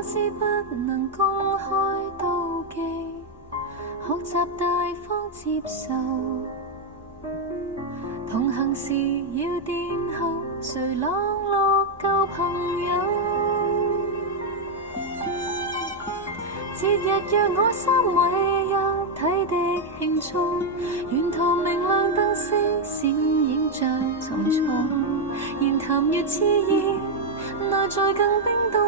也是不能公開妒忌，學習大方接受，同行時要殿後，誰冷落舊朋友？節日若我三位一體的慶祝，沿途明亮燈飾閃映着沉重，言談越熾熱，內在更冰凍。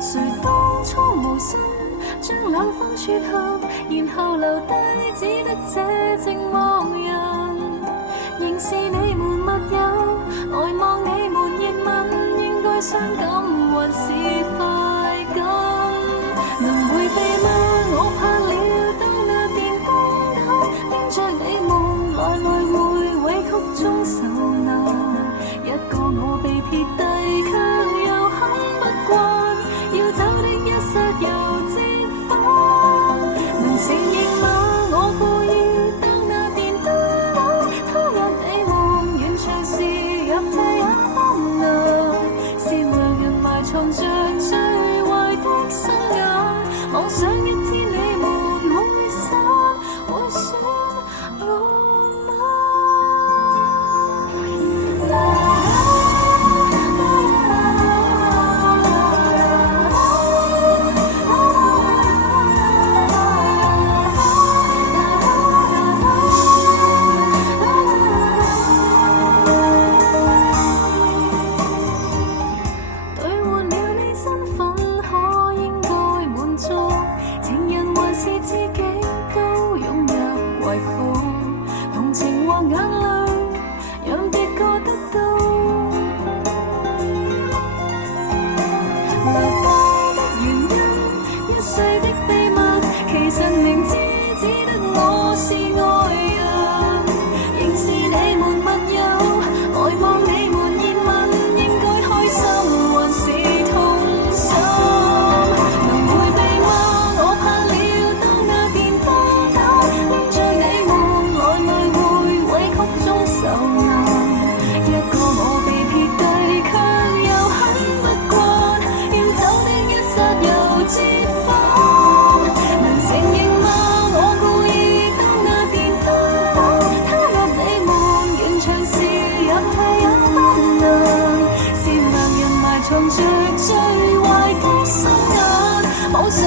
誰當初無心將兩方撮合，然後留低只得這寂寞人。仍是你們密友，呆望你們熱吻，應該傷感還是快感？能迴避嗎？我怕了，當那電燈膽編着你們來來回委曲中受難，一個我被撇低卻又很不慣，要走的一剎又折返。能承認嗎？我故意當那電燈膽拖入你們完場時，入替也不能，是讓人埋藏着最壞的心眼，妄想一天你們會散，會選我嗎？從着最壞的心眼，妄想